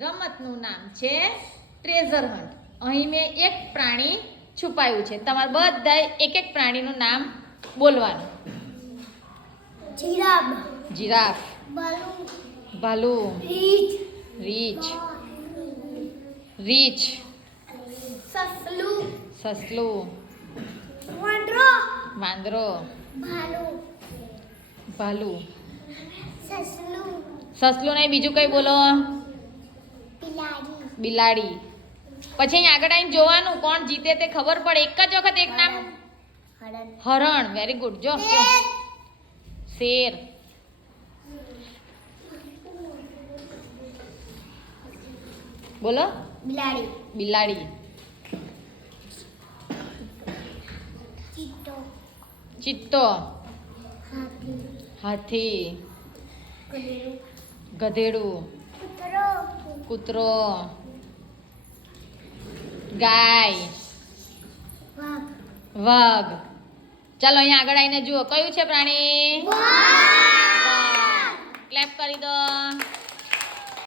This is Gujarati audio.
રમતનું નામ છે ટ્રેઝર હન્ટ. અહીં મેં એક પ્રાણી છુપાયું છે. તમારે બધાએ એક એક પ્રાણીનું નામ બોલવાનું. જીરાફ, જીરાફ, ભાલુ, રીંછ, રીંછ, સસલું, સસલું, વાંદરો, ભાલુ, સસલું નહીં, બીજું કઈ બોલો? બિલાડી. પછી અહીં આગળ આવીને જોવાનું કોણ જીતે તે ખબર પડે. એક જ વખત એક નામ. હરણ. Very good. જો શેર, બોલો. બિલાડી, ચિત્તો, હાથી, ગધેડું, કૂતરો, ગાય, વાઘ. ચાલો અહીંયા આગળ આવીને જુઓ કયું છે પ્રાણી?